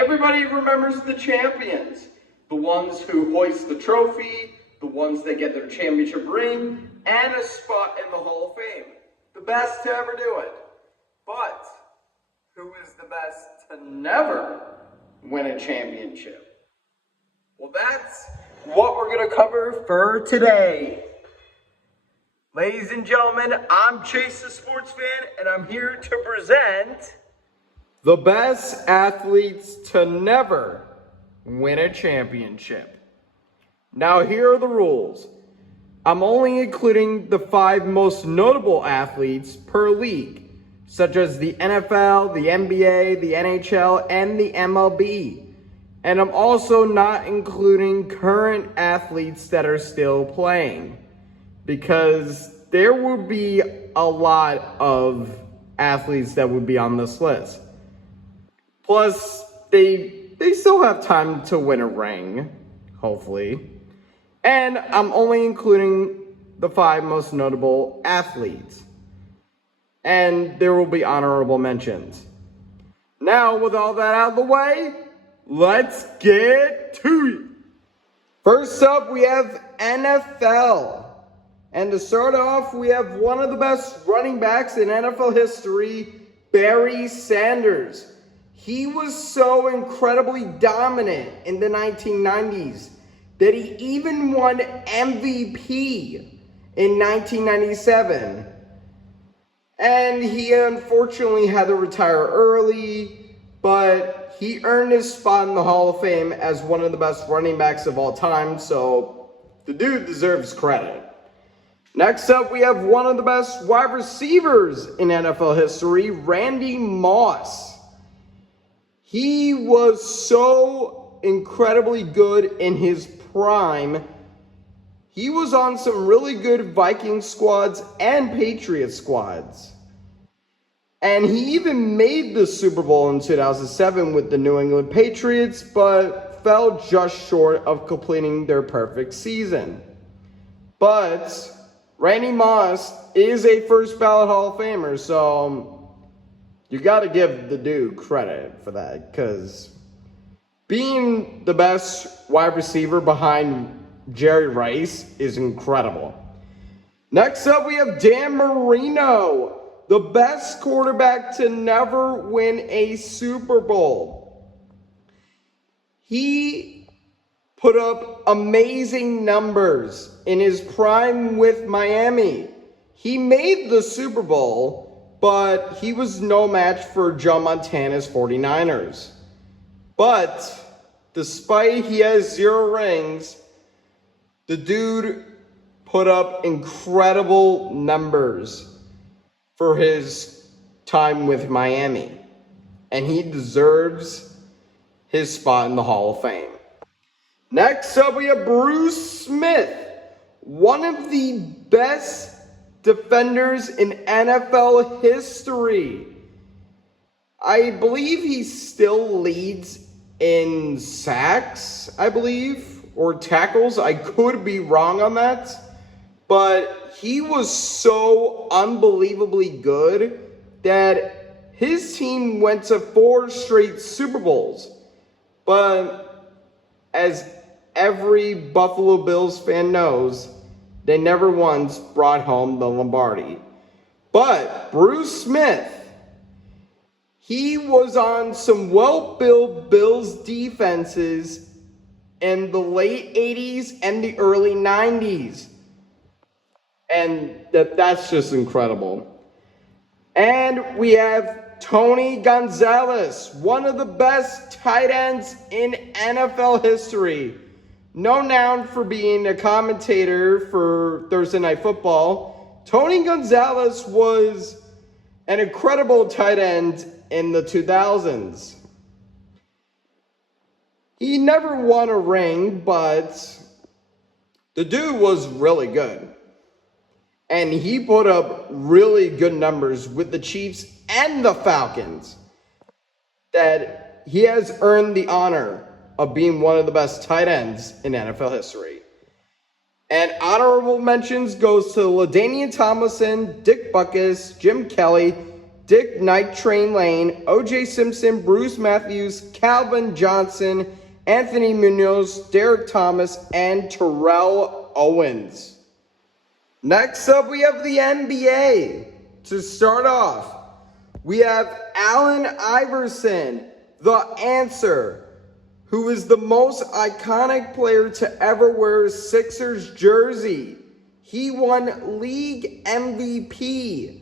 everybody remembers the champions. The ones who hoist the trophy, the ones that get their championship ring, and a spot in the Hall of Fame. The best to ever do it. But who is the best to never win a championship? Well, that's what we're going to cover for today. Ladies and gentlemen, I'm Chase the Sports Fan, and I'm here to present the best athletes to never win a championship. Now, here are the rules. I'm only including the 5 most notable athletes per league, such as the NFL, the NBA, the NHL, and the MLB. And I'm also not including current athletes that are still playing, because there would be a lot of athletes that would be on this list. Plus, they still have time to win a ring, hopefully. And I'm only including the 5 most notable athletes. And there will be honorable mentions. Now, with all that out of the way, let's get to it. First up, we have NFL. And to start off, we have one of the best running backs in NFL history, Barry Sanders. He was so incredibly dominant in the 1990s that he even won MVP in 1997. And he unfortunately had to retire early, but he earned his spot in the Hall of Fame as one of the best running backs of all time, so the dude deserves credit. Next up, we have one of the best wide receivers in NFL history, Randy Moss. He was so incredibly good in his prime. He was on some really good Viking squads and Patriot squads. And he even made the Super Bowl in 2007 with the New England Patriots, but fell just short of completing their perfect season. But Randy Moss is a first ballot Hall of Famer, so you got to give the dude credit for that, because being the best wide receiver behind Jerry Rice is incredible. Next up, we have Dan Marino, the best quarterback to never win a Super Bowl. He put up amazing numbers in his prime with Miami. He made the Super Bowl, but he was no match for Joe Montana's 49ers. But despite he has 0 rings, the dude put up incredible numbers for his time with Miami. And he deserves his spot in the Hall of Fame. Next up, we have Bruce Smith, one of the best defenders in NFL history. I believe he still leads in sacks, or tackles. I could be wrong on that. But he was so unbelievably good that his team went to 4 straight Super Bowls. But as every Buffalo Bills fan knows, they never once brought home the Lombardi. But Bruce Smith, he was on some well-built Bills defenses in the late 80s and the early 90s. And that's just incredible. And we have Tony Gonzalez, one of the best tight ends in NFL history. Known for being a commentator for Thursday Night Football, Tony Gonzalez was an incredible tight end in the 2000s. He never won a ring, but the dude was really good. And he put up really good numbers with the Chiefs and the Falcons, that he has earned the honor of being one of the best tight ends in NFL history. And honorable mentions goes to LaDainian Tomlinson, Dick Butkus, Jim Kelly, Dick Night Train Lane, O.J. Simpson, Bruce Matthews, Calvin Johnson, Anthony Munoz, Derek Thomas, and Terrell Owens. Next up, we have the NBA. To start off, we have Allen Iverson, the answer, who is the most iconic player to ever wear a Sixers jersey. He won league MVP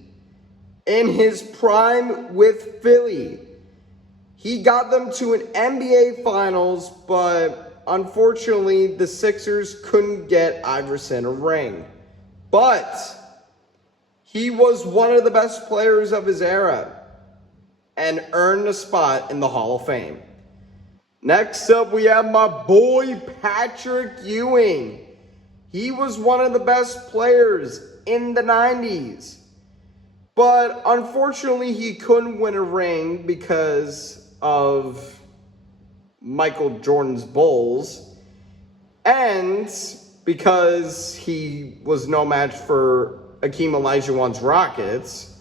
in his prime with Philly. He got them to an NBA Finals, but unfortunately, the Sixers couldn't get Iverson a ring. But he was one of the best players of his era and earned a spot in the Hall of Fame. Next up, we have my boy Patrick Ewing. He was one of the best players in the 90s. But unfortunately, he couldn't win a ring because of Michael Jordan's Bulls. And because he was no match for Hakeem Olajuwon's Rockets.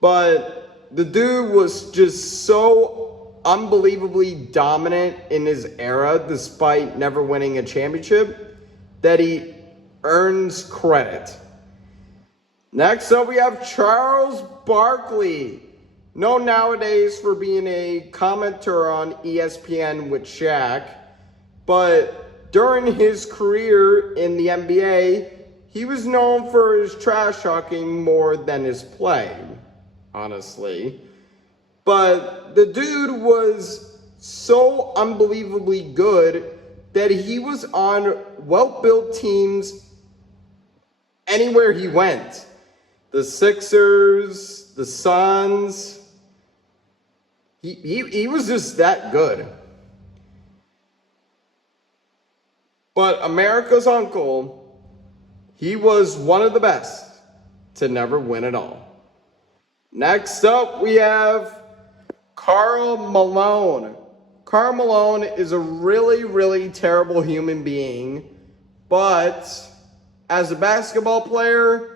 But the dude was just so unbelievably dominant in his era, despite never winning a championship, that he earns credit. Next up, we have Charles Barkley, known nowadays for being a commentator on ESPN with Shaq, but during his career in the NBA, he was known for his trash talking more than his play, honestly. But the dude was so unbelievably good that he was on well-built teams anywhere he went. The Sixers, the Suns. He was just that good. But America's uncle, he was one of the best to never win it all. Next up, we have Karl Malone. Karl Malone is a really, really terrible human being, but as a basketball player,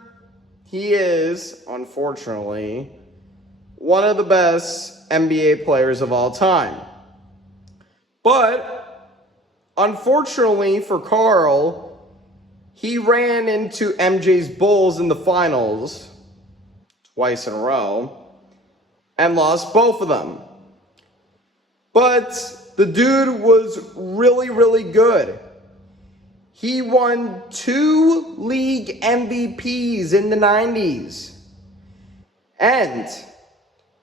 he is, unfortunately, one of the best NBA players of all time. But, unfortunately for Karl, he ran into MJ's Bulls in the finals twice in a row and lost both of them. But the dude was really, really good. He won 2 league MVPs in the 90s. And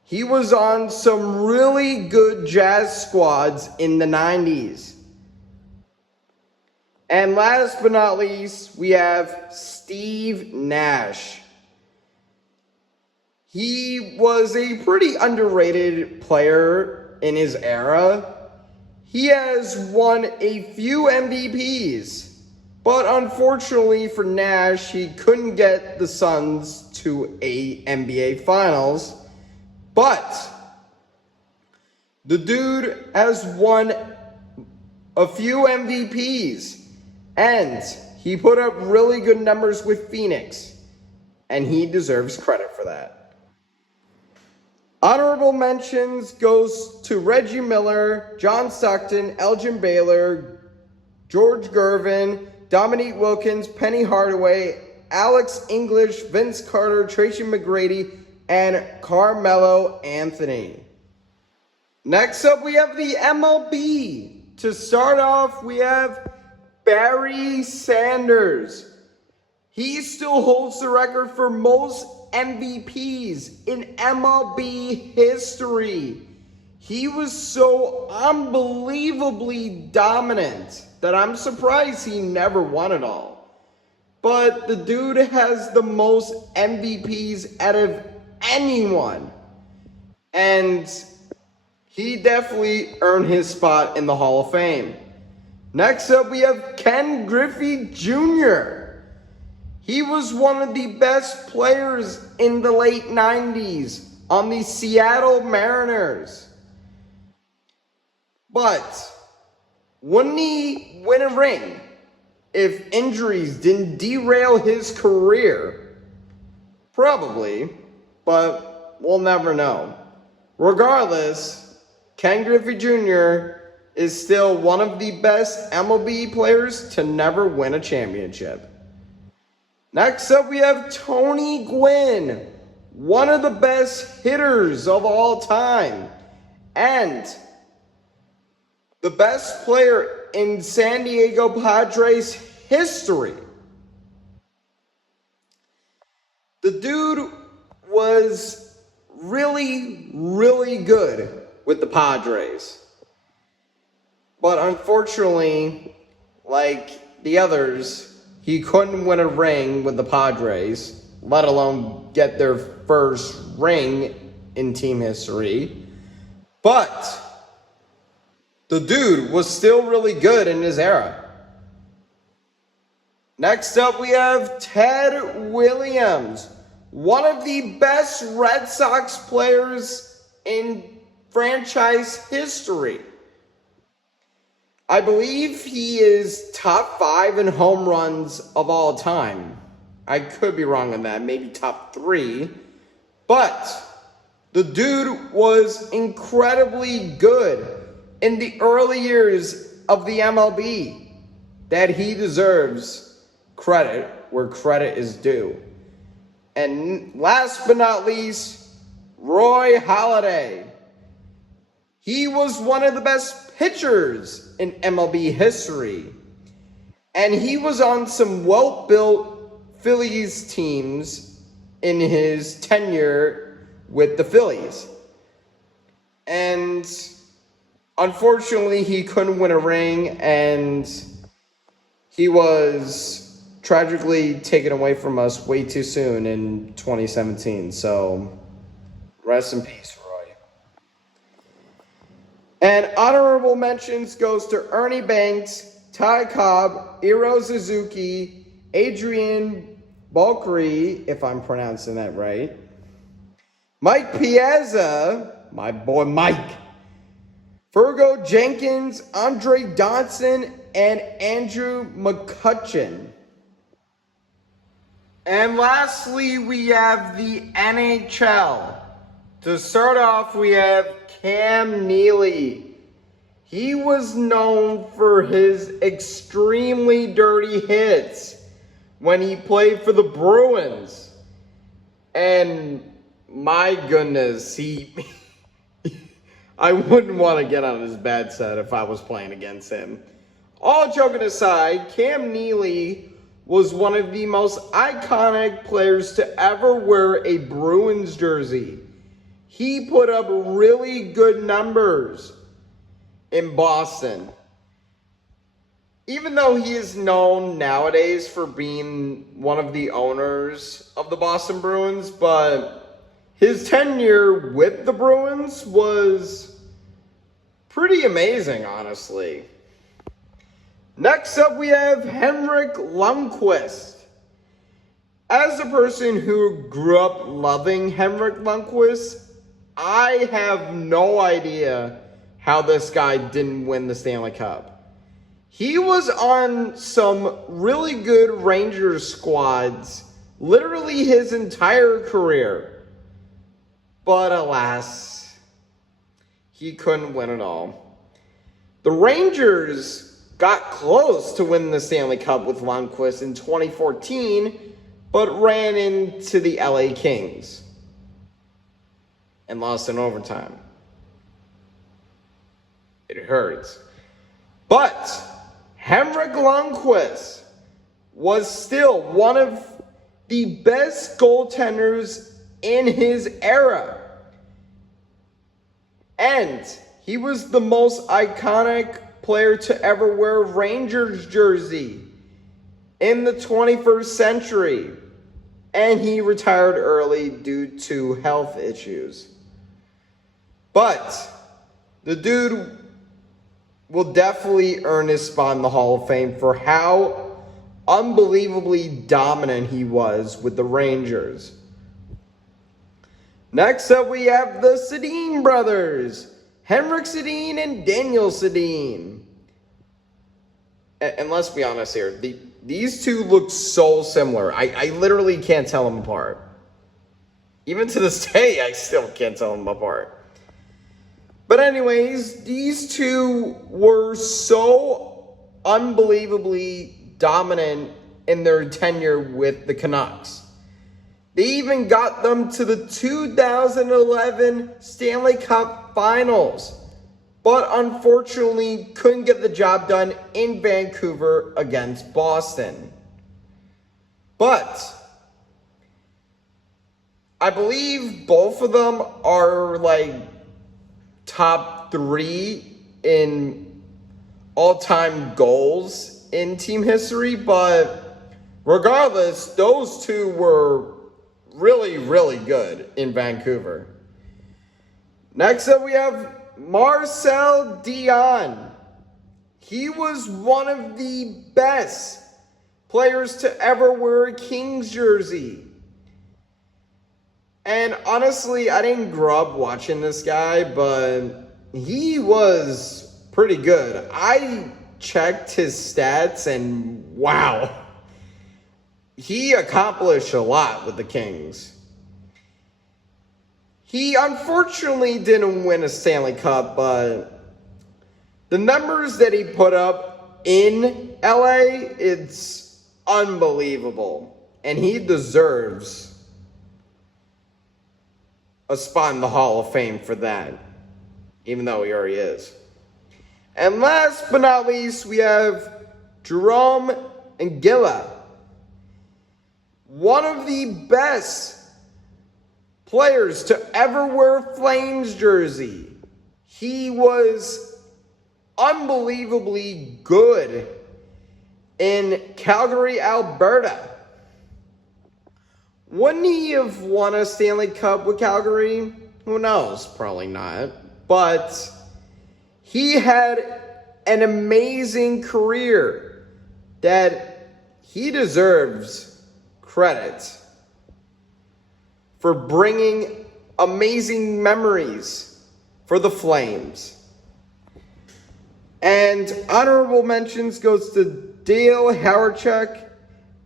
he was on some really good Jazz squads in the 90s. And last but not least, we have Steve Nash. He was a pretty underrated player in his era. He has won a few MVPs. But unfortunately for Nash, he couldn't get the Suns to a NBA Finals. But the dude has won a few MVPs. And he put up really good numbers with Phoenix. And he deserves credit for that. Honorable mentions goes to Reggie Miller, John Stockton, Elgin Baylor, George Gervin, Dominique Wilkins, Penny Hardaway, Alex English, Vince Carter, Tracy McGrady, and Carmelo Anthony. Next up, we have the MLB. To start off, we have Barry Sanders. He still holds the record for most MVPs in MLB history. He was so unbelievably dominant that I'm surprised he never won it all. But the dude has the most MVPs out of anyone. And he definitely earned his spot in the Hall of Fame. Next up, we have Ken Griffey Jr. He was one of the best players in the late 90s on the Seattle Mariners. But wouldn't he win a ring if injuries didn't derail his career? Probably, but we'll never know. Regardless, Ken Griffey Jr. is still one of the best MLB players to never win a championship. Next up, we have Tony Gwynn, one of the best hitters of all time, and the best player in San Diego Padres history. The dude was really, really good with the Padres. But unfortunately, like the others, he couldn't win a ring with the Padres, let alone get their first ring in team history. But the dude was still really good in his era. Next up, we have Ted Williams, one of the best Red Sox players in franchise history. I believe he is top 5 in home runs of all time. I could be wrong on that, maybe top 3. But the dude was incredibly good in the early years of the MLB. That he deserves credit where credit is due. And last but not least, Roy Halladay. He was one of the best pitchers in MLB history. And he was on some well-built Phillies teams in his tenure with the Phillies. And unfortunately, he couldn't win a ring, and he was tragically taken away from us way too soon in 2017. So, rest in peace, Roy. And honorable mentions goes to Ernie Banks, Ty Cobb, Iro Suzuki, Adrian Balkery, if I'm pronouncing that right, Mike Piazza, my boy Mike, Fergo Jenkins, Andre Dodson, and Andrew McCutchen. And lastly, we have the NHL. To start off, we have Cam Neely. He was known for his extremely dirty hits when he played for the Bruins. And my goodness, I wouldn't want to get on his bad side if I was playing against him. All joking aside, Cam Neely was one of the most iconic players to ever wear a Bruins jersey. He put up really good numbers in Boston. Even though he is known nowadays for being one of the owners of the Boston Bruins, but his tenure with the Bruins was pretty amazing, honestly. Next up, we have Henrik Lundqvist. As a person who grew up loving Henrik Lundqvist, I have no idea how this guy didn't win the Stanley Cup. He was on some really good Rangers squads literally his entire career. But alas, he couldn't win it all. The Rangers got close to winning the Stanley Cup with Lundqvist in 2014, but ran into the LA Kings and lost in overtime. It hurts. But Henrik Lundqvist was still one of the best goaltenders in his era. And he was the most iconic player to ever wear a Rangers jersey in the 21st century. And he retired early due to health issues. But the dude will definitely earn his spot in the Hall of Fame for how unbelievably dominant he was with the Rangers. Next up, we have the Sedin brothers, Henrik Sedin and Daniel Sedin. And let's be honest here, these two look so similar. I literally can't tell them apart. Even to this day, I still can't tell them apart. But anyways, these two were so unbelievably dominant in their tenure with the Canucks. They even got them to the 2011 Stanley Cup Finals, but unfortunately couldn't get the job done in Vancouver against Boston. But I believe both of them are like top 3 in all-time goals in team history, but regardless, those two were really, really good in Vancouver. Next up, we have Marcel Dionne. He was one of the best players to ever wear a Kings jersey. And honestly, I didn't grow up watching this guy, but he was pretty good. I checked his stats and wow. He accomplished a lot with the Kings. He unfortunately didn't win a Stanley Cup, but the numbers that he put up in LA, it's unbelievable. And he deserves a spot in the Hall of Fame for that, even though he already is. And last but not least, we have Jarome Iginla. One of the best players to ever wear a Flames jersey. He was unbelievably good in Calgary, Alberta. Wouldn't he have won a Stanley Cup with Calgary? Who knows? Probably not. But he had an amazing career that he deserves credit for bringing amazing memories for the Flames. And honorable mentions goes to Dale Hawerchuk,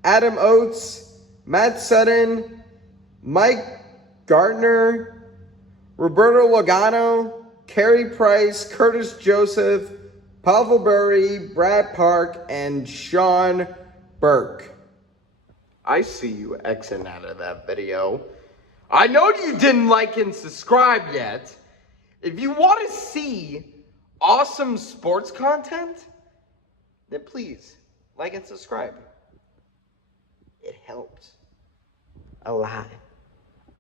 Adam Oates, Matt Sutton, Mike Gardner, Roberto Logano, Carey Price, Curtis Joseph, Pavel Bury, Brad Park, and Sean Burke. I see you Xing out of that video. I know you didn't like and subscribe yet. If you want to see awesome sports content, then please like and subscribe. It helps a lot.